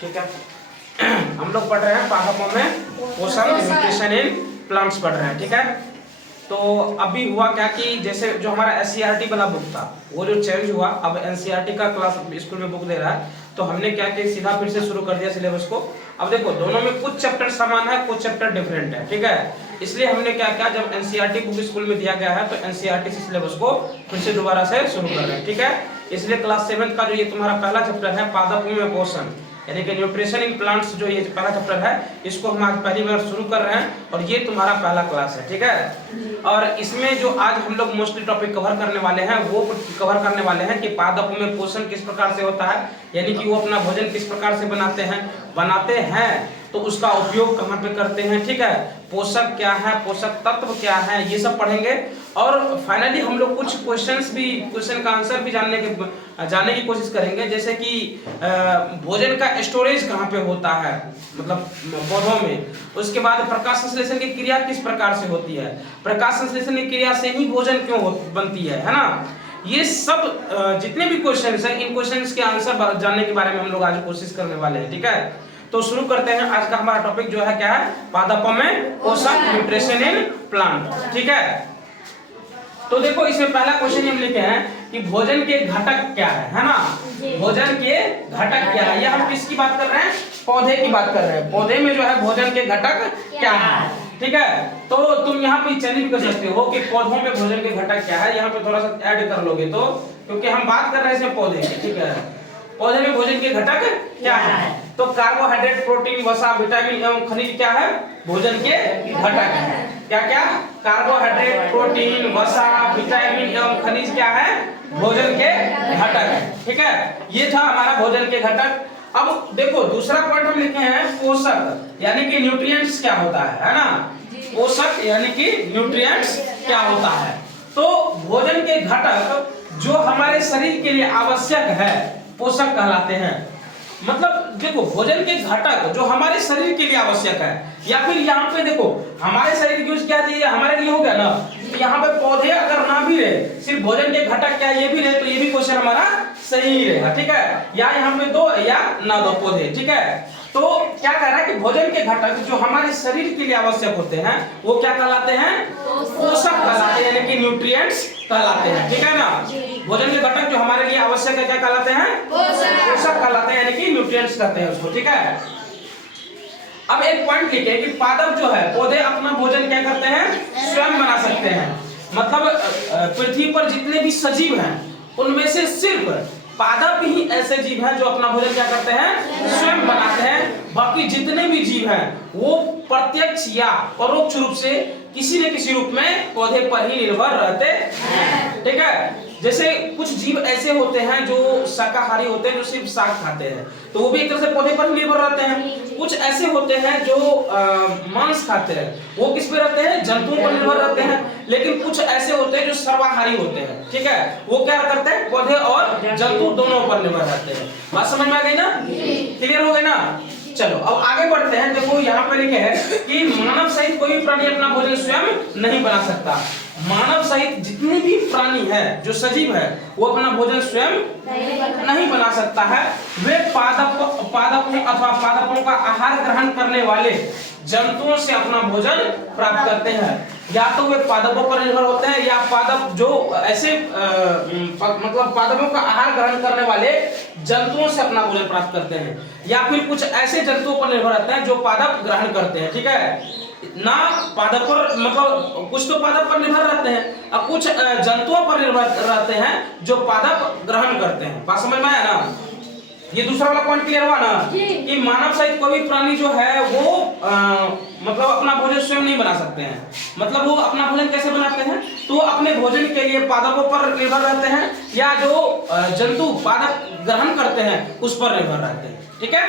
ठीक है। हम लोग पढ़ रहे हैं पादपों में पोषण, न्यूट्रिशन इन प्लांट्स पढ़ रहे हैं, ठीक है। तो अभी हुआ क्या कि जैसे जो हमारा एससीईआरटी वाला बुक था वो जो चेंज हुआ, अब एनसीईआरटी का क्लास स्कूल में बुक दे रहा है, तो हमने क्या किया सीधा फिर से शुरू कर दिया सिलेबस को। अब देखो दोनों में कुछ चैप्टर समान है, कुछ चैप्टर डिफरेंट है, ठीक है। इसलिए हमने क्या किया, जब एनसीईआरटी बुक स्कूल में दिया गया है तो एनसीईआरटी से सिलेबस को फिर से दोबारा से शुरू कर रहे हैं, ठीक है। इसलिए क्लास 7 का जो ये तुम्हारा पहला चैप्टर है पादपों में पोषण यानी कि न्यूट्रिशन इन प्लांट्स, जो ये पहला चैप्टर है इसको हम आज पहली बार शुरू कर रहे हैं और ये तुम्हारा पहला क्लास है, ठीक है। और इसमें जो आज हम लोग मोस्टली टॉपिक कवर करने वाले हैं वो कवर करने वाले हैं कि पादपों में पोषण किस प्रकार से होता है, यानी कि वो अपना भोजन किस प्रकार से बनाते हैं तो उसका उपयोग कहाँ पे करते हैं, ठीक है। पोषक क्या है, पोषक तत्व क्या है, ये सब पढ़ेंगे। और फाइनली हम लोग कुछ क्वेश्चन का आंसर भी जानने की कोशिश करेंगे, जैसे कि भोजन का स्टोरेज कहाँ पे होता है, मतलब पौधों में। उसके बाद प्रकाश संश्लेषण की क्रिया किस प्रकार से होती है, प्रकाश संश्लेषण की क्रिया से ही भोजन क्यों बनती है ना। ये सब जितने भी क्वेश्चंस हैं इन क्वेश्चंस के आंसर जानने के बारे में हम लोग आज कोशिश करने वाले हैं, ठीक है। तो शुरू करते हैं। आज का हमारा टॉपिक जो है क्या है, पादपों में पोषण, न्यूट्रिशन इन प्लांट, ठीक है। तो देखो इसमें पहला क्वेश्चन हम लिखे हैं कि भोजन के घटक क्या है ना। भोजन के घटक क्या है, ये हम किसकी बात कर रहे हैं, पौधे की बात कर रहे हैं। पौधे में जो है भोजन के घटक क्या है, ठीक है। तो तुम यहाँ पे चेंज भी कर सकते हो कि पौधों में भोजन के घटक क्या है, यहाँ पे थोड़ा सा ऐड कर लोगे तो, क्योंकि हम बात कर रहे हैं पौधे की, ठीक है। पौधे में भोजन के घटक क्या है, तो कार्बोहाइड्रेट, प्रोटीन, वसा, विटामिन एवं खनिज क्या है, भोजन के घटक है। क्या क्या, कार्बोहाइड्रेट, प्रोटीन, वसा, विटामिन एवं खनिज क्या है, भोजन के घटक है, ठीक है। ये था हमारा भोजन के घटक। अब देखो दूसरा पॉइंट हम लिखे हैं पोषक यानी कि न्यूट्रिएंट्स क्या होता है ना। पोषक यानी कि न्यूट्रिएंट्स क्या होता है, तो भोजन के घटक जो हमारे शरीर के लिए आवश्यक है पोषक कहलाते हैं। मतलब देखो भोजन के घटक जो हमारे शरीर के लिए आवश्यक है, या फिर यहाँ पे देखो हमारे शरीर की क्या चाहिए, हमारे लिए हो गया ना। तो यहाँ पे पौधे अगर ना भी रहे, सिर्फ भोजन के घटक क्या ये भी रहे, तो ये भी क्वेश्चन हमारा सही ही रहेगा, ठीक है। या यहाँ पे दो या ना दो पौधे, ठीक है। तो क्या कह रहा है कि भोजन के घटक जो हमारे शरीर के लिए आवश्यक होते हैं वो क्या कहलाते हैं, पोषक कहलाते हैं, यानी कि न्यूट्रिएंट्स कहलाते हैं, ठीक है ना। भोजन के घटक जो हमारे लिए आवश्यक है क्या कहलाते हैं, पोषक कहलाते हैं, यानी कि न्यूट्रिएंट्स कहते हैं उसको, ठीक है। अब एक पॉइंट लिखे कि पादप जो है पौधे अपना भोजन क्या करते हैं, स्वयं बना सकते हैं। मतलब पृथ्वी पर जितने भी सजीव हैं उनमें से सिर्फ पादप ही ऐसे जीव हैं जो अपना भोजन क्या करते हैं, स्वयं बनाते हैं। बाकी जितने भी जीव हैं वो प्रत्यक्ष या परोक्ष रूप से किसी न किसी रूप में पौधे पर ही निर्भर रहते हैं, ठीक है। जैसे कुछ जीव ऐसे होते हैं जो शाकाहारी होते हैं, जो सिर्फ शाक खाते हैं, तो वो भी एक तरह से पौधे पर ही निर्भर रहते हैं। कुछ ऐसे होते हैं जो मांस खाते हैं, वो किस पे रहते हैं, जंतुओं पर निर्भर रहते हैं। लेकिन कुछ ऐसे होते हैं जो सर्वाहारी होते हैं, ठीक है, वो क्या करते हैं, पौधे और जंतु दोनों पर निर्भर रहते हैं। बात समझ में आ गई ना, क्लियर हो गई ना। चलो अब आगे बढ़ते हैं। देखो यहाँ पे लिखे है कि मानव सहित कोई भी प्राणी अपना भोजन स्वयं नहीं बना सकता। मानव सहित जितने भी प्राणी है जो सजीव है वो अपना भोजन स्वयं नहीं बना सकता है। वे पादपों अथवा पादपों का आहार ग्रहण करने वाले जंतुओं से अपना भोजन प्राप्त करते हैं। या तो वे पादपों पर निर्भर होते हैं, या पादप जो ऐसे मतलब पादपों का आहार ग्रहण करने वाले जंतुओं से अपना भोजन प्राप्त करते हैं, या फिर कुछ ऐसे जंतुओं पर निर्भर रहते हैं जो पादप ग्रहण करते हैं, ठीक है ना। पादप पर मतलब कुछ तो पादप पर निर्भर रहते हैं और कुछ जंतुओं पर निर्भर रहते हैं जो पादप ग्रहण करते हैं। बात समझ में आया ना। ये दूसरा वाला पॉइंट क्लियर हुआ ना कि मानव सहित कोई भी प्राणी जो है वो मतलब अपना भोजन स्वयं नहीं बना सकते हैं। मतलब वो अपना भोजन कैसे बनाते हैं, तो अपने भोजन के लिए पादपों पर निर्भर रहते हैं, या जो जंतु पादप ग्रहण करते हैं उस पर निर्भर रहते हैं, ठीक है,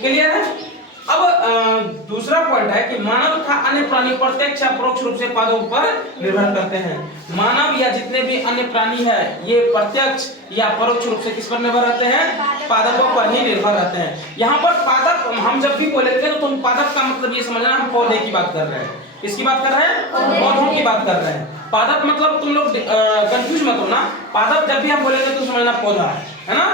क्लियर है। अब दूसरा पॉइंट है कि मानव तथा अन्य प्राणी प्रत्यक्ष या परोक्ष रूप से पादपों पर निर्भर करते हैं। मानव या जितने भी अन्य प्राणी है ये प्रत्यक्ष या परोक्ष रूप से किस पर निर्भर रहते हैं, पादपों पर ही निर्भर रहते हैं। यहाँ पर पादप हम जब भी बोलेंगे तो तुम पादप का मतलब ये समझना हम पौधे की बात कर रहे हैं। किसकी बात कर रहे हैं, पौधों की बात कर रहे हैं। पादप मतलब तुम लोग कंफ्यूज मत होना, पादप जब भी हम बोलेंगे तो समझना पौधा है ना।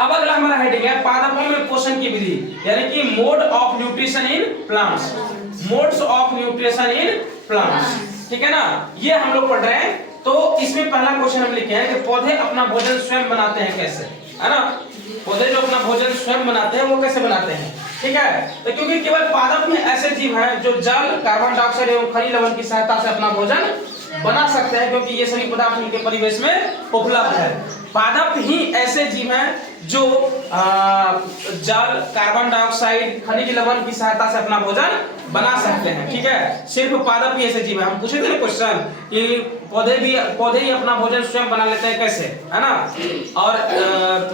अब अगला हमारा हेडिंग है पादपों में पोषण की विधि, यानी कि mode of nutrition in plants, modes of nutrition in plants, ठीक है ना, ये हम लोग पढ़ रहे हैं। तो इसमें पहला क्वेश्चन हम लिखे हैं कि पौधे अपना भोजन स्वयं बनाते हैं कैसे, है ना, पौधे जो अपना भोजन स्वयं बनाते हैं वो कैसे बनाते हैं, ठीक है। तो क्योंकि केवल पादप में ऐसे जीव हैं जो जल, कार्बन डाइऑक्साइड एवं खनिज लवण की सहायता से अपना भोजन बना सकते हैं, क्योंकि ये सभी पदार्थ उनके परिवेश में उपलब्ध है। पादप ही ऐसे जीव हैं जो जल, कार्बन डाइऑक्साइड, खनिज लवण की सहायता से अपना भोजन बना सकते हैं, ठीक है। सिर्फ पादप ही ऐसे जीव हैं। हम पूछे थे ना क्वेश्चन कि पौधे ही अपना भोजन स्वयं बना लेते हैं कैसे, है ना, और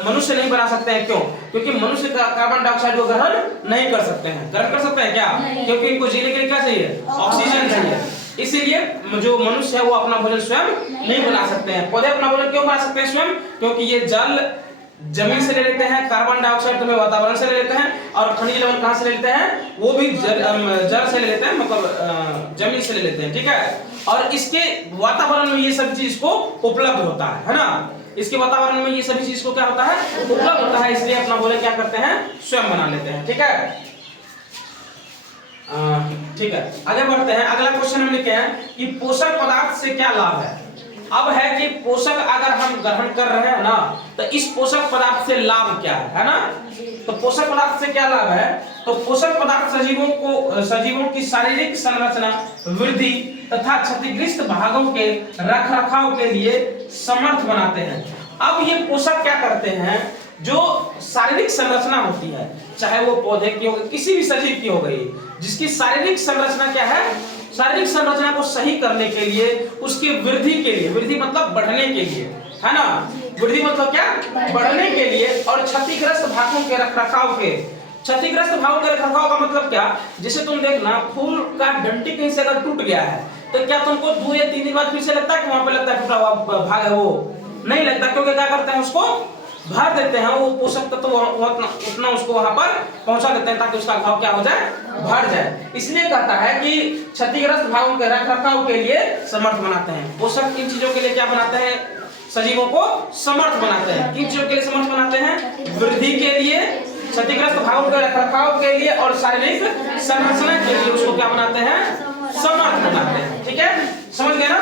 मनुष्य नहीं बना सकते हैं, क्यों? क्योंकि मनुष्य कार्बन डाइऑक्साइड को ग्रहण नहीं कर सकते हैं। ग्रहण कर सकते हैं क्या? क्योंकि इनको जीने के लिए क्या चाहिए? ऑक्सीजन चाहिए। इसीलिए जो मनुष्य है वो अपना भोजन स्वयं नहीं बना सकते हैं। पौधे अपना भोजन क्यों बना सकते हैं स्वयं? क्योंकि ये जल जमीन से ले लेते हैं, कार्बन डाइऑक्साइड तुम्हें वातावरण से ले लेते हैं, और खनिज लवण कहां से ले लेते हैं? वो भी जल से ले लेते हैं, मतलब जमीन से ले लेते हैं, ठीक है। और इसके वातावरण में ये सब चीज को उपलब्ध होता है ना, इसके वातावरण में ये सभी चीज को क्या होता है? उपलब्ध होता है। इसलिए अपना भोजन क्या करते हैं? स्वयं बना लेते हैं, ठीक है। ठीक है, आगे बढ़ते हैं। अगला क्वेश्चन हम लिखे हैं कि पोषक पदार्थ से क्या लाभ है। अब है कि पोषक अगर हम ग्रहण कर रहे हैं ना, तो इस पोषक पदार्थ से लाभ क्या है ना। तो पोषक पदार्थ से क्या लाभ है? तो पोषक पदार्थ सजीवों की शारीरिक संरचना, वृद्धि तथा क्षतिग्रस्त भागों के रखरखाव के लिए समर्थ बनाते हैं। अब ये पोषक क्या करते हैं? जो शारीरिक संरचना होती है, चाहे वो पौधे की हो गई, किसी भी सजीव की हो गई, जिसकी शारीरिक संरचना क्या है? शारीरिक संरचना को सही करने के लिए, उसकी वृद्धि के लिए, वृद्धि मतलब बढ़ने के लिए, है ना, वृद्धि मतलब क्या? बढ़ने के लिए, और क्षतिग्रस्त भागों के रखरखाव के, क्षतिग्रस्त भागों के रखरखाव का मतलब क्या? जैसे तुम देखना, फूल का डंटी कहीं से अगर टूट गया है तो क्या तुमको 2 या 3 दिन बाद फिर से लगता है कि वहां पे लगता है टूटा हुआ भाग है? वो नहीं लगता, क्योंकि क्या करते हैं? उसको भर देते हैं, वो पोषक तत्व उतना उसको वहां पर पहुंचा देते हैं ताकि उसका घाव क्या हो जाए? भर जाए। इसलिए कहता है कि क्षतिग्रस्त भागों के रखरखाव के लिए समर्थ बनाते हैं। पोषक इन चीजों के लिए क्या बनाते हैं? सजीवों को समर्थ बनाते हैं। किन चीजों के लिए समर्थ बनाते हैं? वृद्धि के लिए, क्षतिग्रस्त भागों के रखरखाव के लिए, और शारीरिक संरचना के लिए उसको क्या बनाते हैं? समर्थ बनाते हैं, ठीक है, समझ गए ना।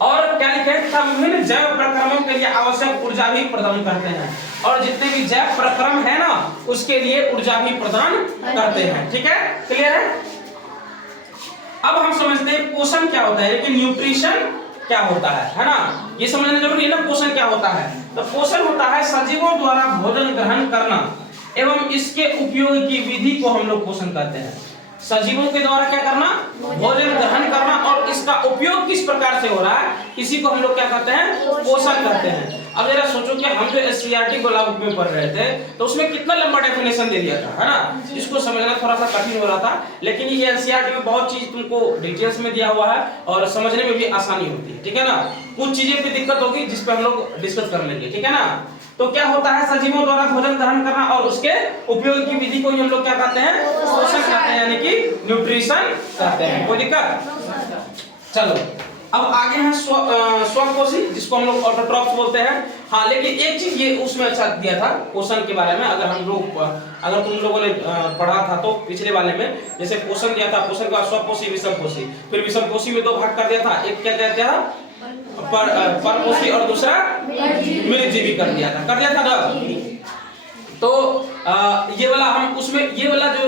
और क्या लिखे? विभिन्न जैव प्रक्रमों के लिए आवश्यक ऊर्जा भी प्रदान करते हैं, और जितने भी जैव प्रक्रम है ना, उसके लिए ऊर्जा भी प्रदान करते हैं, ठीक है, क्लियर है। अब हम समझते हैं पोषण क्या होता है, कि न्यूट्रिशन क्या होता है ना, ये समझना जरूरी है ना। पोषण क्या होता है? तो पोषण होता है सजीवों द्वारा भोजन ग्रहण करना एवं इसके उपयोग की विधि को हम लोग पोषण कहते हैं। सजीवों के द्वारा क्या करना? भोजन ग्रहण करना, और इसका उपयोग किस प्रकार से हो रहा है, इसी को हम लोग क्या कहते हैं? पोषण कहते हैं। अब जरा सोचो कि हम जो एससीईआरटी को लागू में पढ़ रहे थे, तो उसमें कितना लंबा डेफिनेशन दे दिया था, है ना, इसको समझना थोड़ा सा कठिन हो रहा था। लेकिन ये एससीईआरटी में बहुत चीज तुमको डिटेल्स में दिया हुआ है, और समझने में भी आसानी होती है, ठीक है ना। कुछ चीजें पे दिक्कत होगी जिस पे हम लोग डिस्कस कर लेंगे, ठीक है ना। तो क्या होता है? सजीवों द्वारा भोजन ग्रहण करना और उसके उपयोग की विधि को हम लोग क्या कहते हैं? पोषण कहते हैं, यानी कि न्यूट्रिशन कहते हैं। कोई दिक्कत? चलो अब आगे हैं स्वपोषी, जिसको हम लोग ऑटोट्रॉफ्स बोलते हैं। हाँ, लेकिन एक चीज ये उसमें अच्छा दिया था पोषण के बारे में, अगर तुम लोगों ने पढ़ा था तो पिछले वाले में, जैसे पोषण दिया था, पोषण का स्वपोषी, विषमपोषी, फिर विषमपोषी में 2 भाग कर दिया था। एक क्या कहते हैं? परपोषी, और दूसरा मिलिजीवी कर दिया था ना। तो ये वाला हम उसमें, ये वाला जो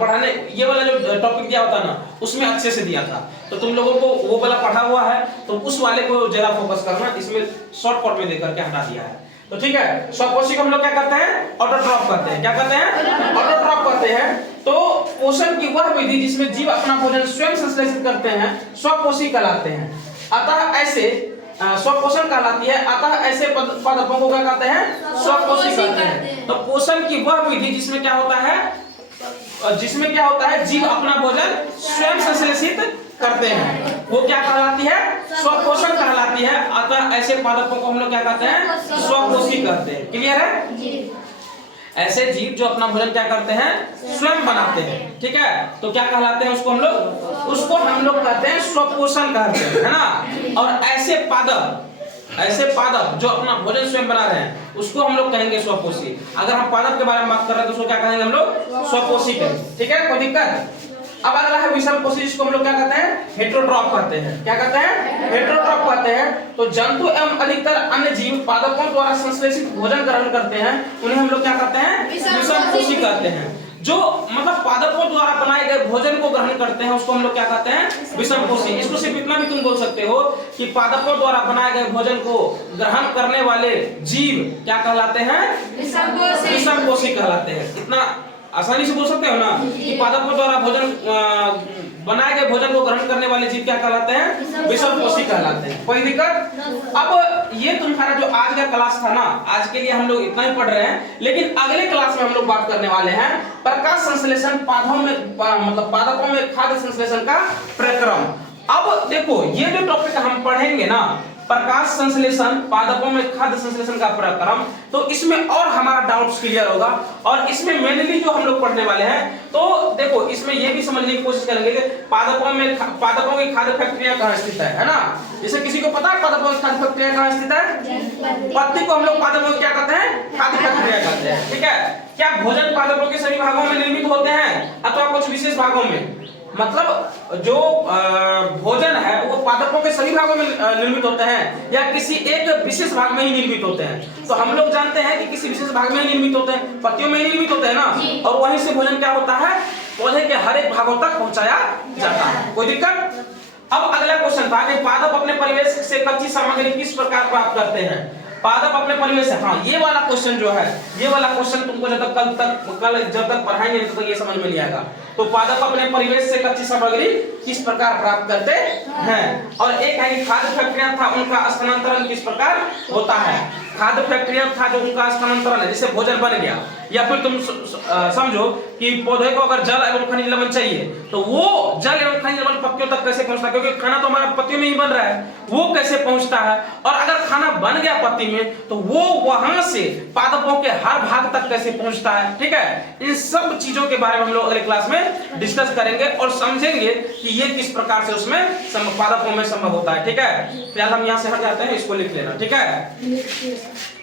पढ़ाने, ये वाला जो टॉपिक दिया होता ना, उसमें अच्छे से दिया था। तो तुम लोगों को वो वाला पढ़ा हुआ है, तो उस वाले को जरा फोकस करना, इसमें शॉर्ट कट में देकर के हटा दिया है। तो ठीक है, स्वपोषी को हम लोग क्या करते हैं? ऑटोट्रॉफ कहते हैं। क्या कहते हैं? ऑटोट्रॉफ कहते हैं। तो पोषण की वह विधि जिसमें जीव अपना भोजन स्वयं संश्लेषित करते हैं, स्वपोषी कहलाते हैं। अतः ऐसे स्वपोषण कहलाती है। अतः ऐसे पादपों को क्या कहते हैं? स्वपोषी कहते हैं। तो पोषण की वह विधि जिसमें क्या होता है? जीव अपना भोजन स्वयं संश्लेषित करते हैं, वो क्या कहलाती है? स्वपोषण कहलाती है। अतः ऐसे पादपों को हम लोग क्या कहते हैं? स्वपोषी कहते हैं। क्लियर है? ऐसे जीव जो अपना भोजन क्या करते हैं? स्वयं बनाते हैं, ठीक है। तो क्या कहलाते हैं उसको हम लोग? उसको हम लोग कहते हैं स्वपोषण कहते हैं, है ना। और ऐसे पादप ऐसे पादप जो अपना भोजन स्वयं बना रहे हैं उसको हम लोग कहेंगे स्वपोषी। अगर हम पादप के बारे में बात कर रहे हैं तो उसको क्या कहेंगे हम लोग? स्वपोषी कहेंगे। ठीक है, कोई दिक्कत? अब अगला है विषम पोषी, जिसको हम लोग क्या कहते हैं? हेटेरोट्रॉफ कहते हैं। क्या कहते हैं? हेटेरोट्रॉफ कहते हैं। तो जंतु एवं अधिकतर अन्य जीव पादपों द्वारा संश्लेषित भोजन ग्रहण करते हैं, उन्हें हम लोग क्या कहते हैं? विषम पोषी कहते हैं। जो मतलब पादपों द्वारा बनाए गए भोजन को ग्रहण करते हैं उसको हम लोग क्या कहते हैं? विषम पोषी। इसको सिर्फ इतना भी तुम बोल सकते हो कि पादपों द्वारा बनाए गए भोजन को ग्रहण करने वाले जीव क्या कहलाते हैं? विषम पोषी कहलाते हैं। इतना आसानी से बोल सकते हो ना कि पादपों द्वारा भोजन बनाए गए भोजन को ग्रहण करने वाले जीव क्या कहलाते हैं? विषम पोषी कहलाते हैं। कोई दिक्कत? अब ये तुम्हारा जो आज का क्लास था ना, आज के लिए हम लोग इतना ही पढ़ रहे हैं, लेकिन अगले क्लास में हम लोग बात करने वाले हैं प्रकाश संश्लेषण पादपों में, मतलब पादपों में खाद्य संश्लेषण का प्रक्रम। अब देखो ये जो टॉपिक हम पढ़ेंगे ना, प्रकाश संश्लेषण पादपों में खाद्य संश्लेषण का प्रक्रम, तो इसमें और हमारा डाउट्स क्लियर होगा। और इसमें मेनली जो हम लोग पढ़ने वाले हैं, तो देखो इसमें ये भी समझने की कोशिश करेंगे कि पादपों की खाद्य प्रक्रिया कहाँ स्थित है ना? जैसे किसी को पता है पादपों की खाद्य प्रक्रिया कहाँ स्थित है? पत्ती को हम लोग पादपों की क्या कहते हैं? खाद्य प्रक्रिया कहते हैं। ठीक है, क्या भोजन पादपों के सभी भागों में निर्मित होते हैं अथवा कुछ विशेष भागों में? मतलब जो भोजन है वो पादपों के सभी भागों में निर्मित होते हैं या किसी एक विशेष भाग में ही निर्मित होते हैं? तो हम लोग जानते हैं कि किसी विशेष भाग में ही निर्मित होते हैं, पत्तियों में ही निर्मित होते हैं ना, और वहीं से भोजन क्या होता है? पौधे के हर एक भागों तक पहुंचाया जाता है। कोई दिक्कत? अब अगला क्वेश्चन था कि पादप अपने परिवेश से कच्ची सामग्री किस प्रकार प्राप्त करते हैं? पादप अपने परिवेश से, हाँ ये वाला क्वेश्चन जो है, ये वाला क्वेश्चन तुमको जब तक पढ़ाएंगे तब तक ये समझ में नहीं आएगा। तो पादप अपने परिवेश से कच्ची सामग्री किस प्रकार प्राप्त करते हैं? और एक है कि खाद्य प्रक्रिया था उनका स्थानांतरण किस प्रकार होता है? खाद्य प्रक्रिया था जो उनका स्थानांतरण है, जैसे भोजन बन गया, या फिर तुम समझो कि पौधे को अगर जल एवं खनिज लवण चाहिए तो वो जल एवं खनिज लवण पत्तियों तक कैसे पहुंचता है? क्योंकि खाना तो हमारा पत्तियों में ही बन रहा है, वो कैसे पहुंचता है? और अगर खाना बन गया पत्ती में तो वो वहां से पादपों के हर भाग तक कैसे पहुंचता है? ठीक है, इन सब चीजों के बारे में हम लोग अगले क्लास में डिस्कस करेंगे और समझेंगे कि ये किस प्रकार से उसमें पादपों में संभव होता है। ठीक है, फिलहाल हम यहाँ से हट जाते हैं, इसको लिख लेना। ठीक है।